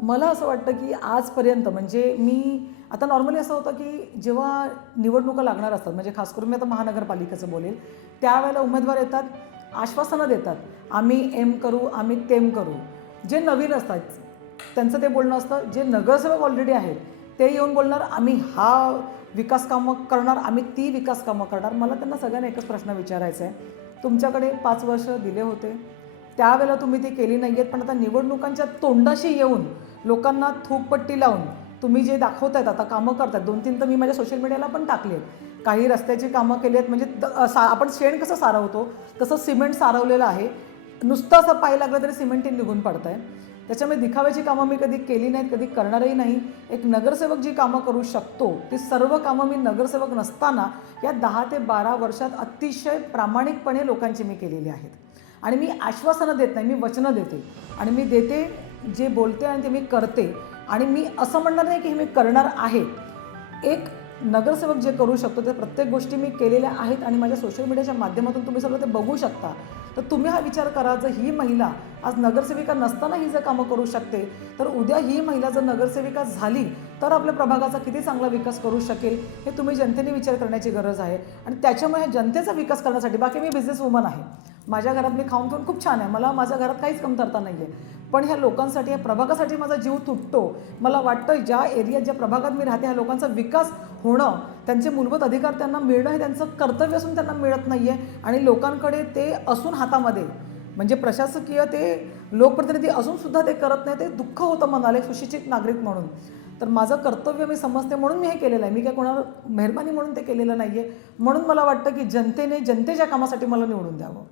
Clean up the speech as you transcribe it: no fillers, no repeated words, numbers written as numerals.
मला असं वाटतं की आजपर्यंत म्हणजे मी आता नॉर्मली असं होतं की जेव्हा निवडणुका लागणार असतात म्हणजे खास करून मी आता महानगरपालिकेचं बोलेल, त्यावेळेला उमेदवार येतात, आश्वासनं देतात, आम्ही एम करू, आम्ही तेम करू. जे नवीन असतात त्यांचं ते बोलणं असतं, जे नगरसेवक ऑलरेडी आहेत ते येऊन बोलणार आम्ही हा विकास कामं करणार, आम्ही ती विकास कामं करणार. मला त्यांना सगळ्यांना एकच प्रश्न विचारायचा आहे, तुमच्याकडे 5 वर्ष दिले होते, त्यावेळेला तुम्ही ती केली नाही आहेत, पण आता निवडणुकांच्या तोंडाशी येऊन लोकांना थूकपट्टी लावून तुम्ही जे दाखवतायत आता कामं करतात 2-3 तर मी माझ्या सोशल मीडियाला पण टाकली आहेत. काही रस्त्याची कामं केली आहेत म्हणजे आपण शेण कसं सारवतो तसं सिमेंट सारवलेलं आहे, नुसतं असं पाय लागलं तरी सिमेंट ते निघून पडतं आहे. त्याच्यामुळे दिखाव्याची कामं मी कधी केली नाहीत, कधी करणारही नाही. एक नगरसेवक जी कामं करू शकतो ती सर्व कामं मी नगरसेवक नसताना या 10 ते 12 वर्षात अतिशय प्रामाणिकपणे लोकांची मी केलेली आहेत. आणि मी आश्वासनं देत नाही, मी वचनं देते आणि मी देते जे बोलते आणि ते मी करते. आणि मी असं म्हणणार नाही की हे मी करणार आहे. एक नगरसेवक जे करू शकतो ते प्रत्येक गोष्टी मी केलेल्या आहेत आणि माझ्या सोशल मीडियाच्या माध्यमातून तुम्ही सगळं ते बघू शकता. तर तुम्ही हा विचार करा, जर ही महिला आज नगरसेविका नसताना ही जर कामं करू शकते तर उद्या ही महिला जर नगरसेविका झाली तर आपल्या प्रभागाचा किती चांगला विकास करू शकेल हे तुम्ही जनतेने विचार करण्याची गरज आहे. आणि त्याच्यामुळे जनतेचा विकास करण्यासाठी बाकी मी बिझनेस वुमन आहे, माझ्या घरात मी खाऊन खाऊन खूप छान आहे, मला माझ्या घरात काहीच कमतरता नाही आहे, पण ह्या लोकांसाठी ह्या प्रभागासाठी माझा जीव तुटतो. मला वाटतं ज्या एरियात ज्या प्रभागात मी राहते ह्या लोकांचा विकास होणं, त्यांचे मूलभूत अधिकार त्यांना मिळणं हे त्यांचं कर्तव्य असून त्यांना मिळत नाही आहे. आणि लोकांकडे ते असून हातामध्ये म्हणजे प्रशासकीय ते लोकप्रतिनिधी असूनसुद्धा ते करत नाही, ते दुःख होतं मनाला एक सुशिक्षित नागरिक म्हणून. तर माझं कर्तव्य मी समजते म्हणून मी हे केलेलं आहे, मी काय कोणाला मेहरबानी म्हणून ते केलेलं नाही आहे. म्हणून मला वाटतं की जनतेने जनतेच्या कामासाठी मला निवडून द्यावं.